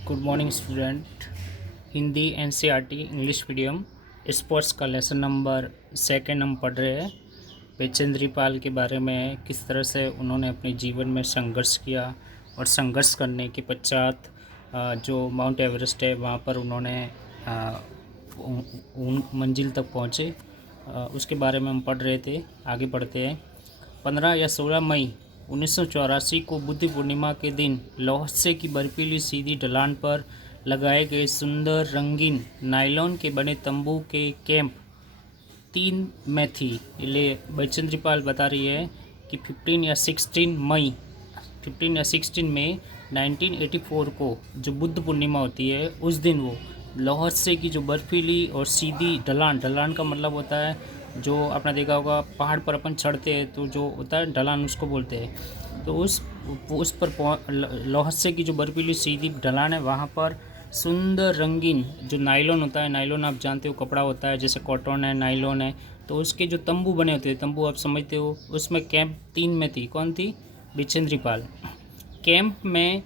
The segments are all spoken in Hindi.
Good morning student. Hindi NCERT English medium sports का लेसन नंबर सेकंड हम पढ़ रहे हैं। बचेंद्री पाल के बारे में, किस तरह से उन्होंने अपने जीवन में संघर्ष किया और संघर्ष करने के पश्चात जो माउंट एवरेस्ट है वहाँ पर उन्होंने उन मंजिल तक पहुँचे, उसके बारे में हम पढ़ रहे थे। आगे बढ़ते हैं। 15 या 16 मई 1984 को बुद्ध पूर्णिमा के दिन लौहसे की बर्फीली सीधी ढलान पर लगाए गए सुंदर रंगीन नायलॉन के बने तंबू के कैंप 3 में थी। ये बचेंद्री पाल बता रही है कि 15 या 16 मई 1984 को जो बुद्ध पूर्णिमा होती है उस दिन वो लौहसे की जो बर्फीली और सीधी ढलान का मतलब होता है, जो आपने देखा होगा पहाड़ पर अपन चढ़ते हैं तो जो होता है ढलान उसको बोलते हैं। तो उस पर लौहसे की जो बर्फीली सीधी ढलान है वहाँ पर सुंदर रंगीन जो नायलॉन होता है, नायलॉन आप जानते हो कपड़ा होता है, जैसे कॉटन है, नायलॉन है, तो उसके जो तंबू बने होते हैं, तंबू आप समझते हो, उसमें कैंप 3 में थी। कौन थी? बचेंद्री पाल। कैंप में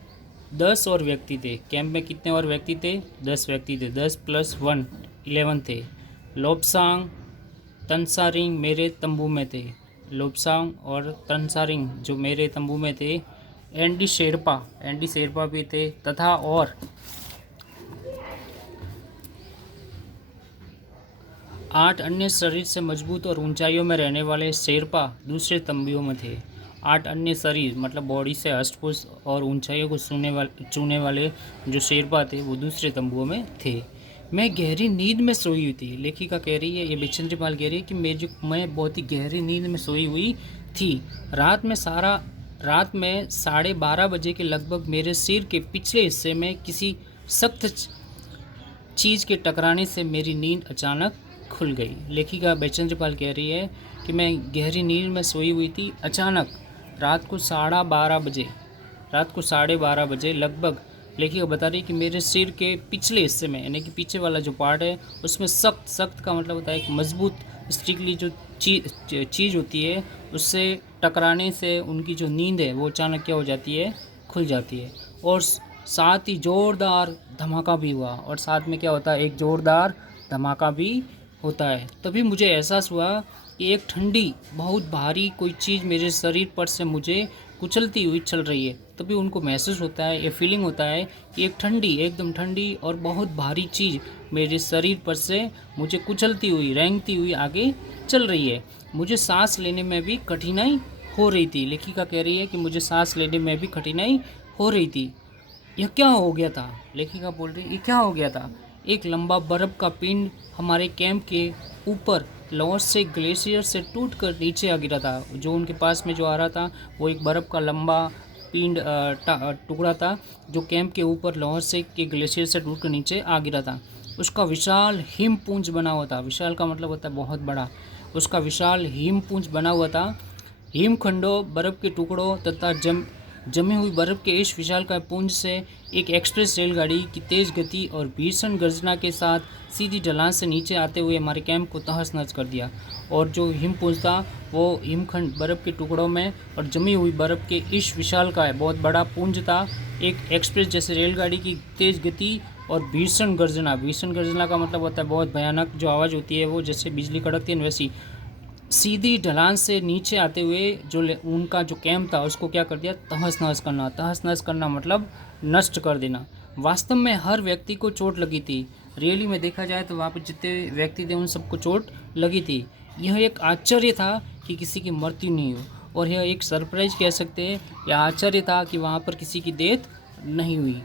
10 और व्यक्ति थे। कैंप में कितने और व्यक्ति थे? 10 व्यक्ति थे। 10 + 1 11 थे। लोब्सांग तंसारिंग मेरे तंबू में थे। लोब्सांग और तंसारिंग जो मेरे तंबू में थे। एंडी शेरपा भी थे तथा और 8 अन्य शरीर से मजबूत और ऊंचाइयों में रहने वाले शेरपा दूसरे तंबुओं में थे। 8 अन्य शरीर मतलब बॉडी से हष्ट-पुष्ट और ऊंचाइयों को छूने वाले जो शेरपा थे वो दूसरे तंबुओं में थे। मैं गहरी नींद में सोई हुई थी। लेखिका कह रही है, ये बचेंद्री पाल कह रही है कि मैं बहुत ही गहरी नींद में सोई हुई थी। रात में 12:30 बजे के लगभग मेरे सिर के पिछले हिस्से में किसी सख्त चीज़ के टकराने से मेरी नींद अचानक खुल गई। लेखिका बचेंद्री पाल कह रही है कि मैं गहरी नींद में सोई हुई थी। अचानक रात को 12:30 बजे लगभग लेखिका बता रही है कि मेरे सिर के पिछले हिस्से में, यानी कि पीछे वाला जो पार्ट है उसमें सख्त का मतलब होता है एक मजबूत स्टिकली जो चीज़ होती है, उससे टकराने से उनकी जो नींद है वो अचानक क्या हो जाती है? खुल जाती है। और साथ ही ज़ोरदार धमाका भी हुआ। और साथ में क्या होता है? एक ज़ोरदार धमाका भी होता है। तभी मुझे एहसास हुआ कि एक ठंडी बहुत भारी कोई चीज़ मेरे शरीर पर से मुझे कुचलती हुई चल रही है। तभी उनको महसूस होता है, ये फीलिंग होता है कि एकदम ठंडी और बहुत भारी चीज़ मेरे शरीर पर से मुझे कुचलती हुई, रेंगती हुई आगे चल रही है। मुझे सांस लेने में भी कठिनाई हो रही थी। लेखिका कह रही है कि मुझे सांस लेने में भी कठिनाई हो रही थी। यह क्या हो गया था? लेखिका बोल रही, ये क्या हो गया था? एक लंबा बर्फ़ का पिंड हमारे कैंप के ऊपर लौहसे ग्लेशियर से टूटकर नीचे आ गिरा था। जो उनके पास में जो आ रहा था वो एक बर्फ़ का लंबा पिंड टुकड़ा था जो कैंप के ऊपर लौहसे के ग्लेशियर से टूटकर नीचे आ गिरा था। उसका विशाल हिमपुंज बना हुआ था। विशाल का मतलब होता है बहुत बड़ा। उसका विशाल हिमपुंज बना हुआ था। हिमखंडों, बर्फ़ के टुकड़ों तथा जमी हुई बर्फ़ के इस विशालकाय पुंज से एक एक्सप्रेस रेलगाड़ी की तेज़ गति और भीषण गर्जना के साथ सीधी ढलान से नीचे आते हुए हमारे कैंप को तहस-नहस कर दिया। और जो हिमपुंज था वो हिमखंड, बर्फ़ के टुकड़ों में और जमी हुई बर्फ़ के इस विशालकाय बहुत बड़ा पुंज था। एक एक्सप्रेस जैसे रेलगाड़ी की तेज़ गति और भीषण गर्जना का मतलब होता है बहुत भयानक जो आवाज़ होती है, वो जैसे बिजली कड़कती है वैसी सीधी ढलान से नीचे आते हुए जो उनका जो कैंप था उसको क्या कर दिया? तहस नहस करना मतलब नष्ट कर देना। वास्तव में हर व्यक्ति को चोट लगी थी। रियली में देखा जाए तो वहाँ पर जितने व्यक्ति थे उन सबको चोट लगी थी। यह एक आश्चर्य था कि किसी की मृत्यु नहीं हुई, और यह एक सरप्राइज कह सकते हैं। यह आश्चर्य था कि वहाँ पर किसी की डेथ नहीं हुई।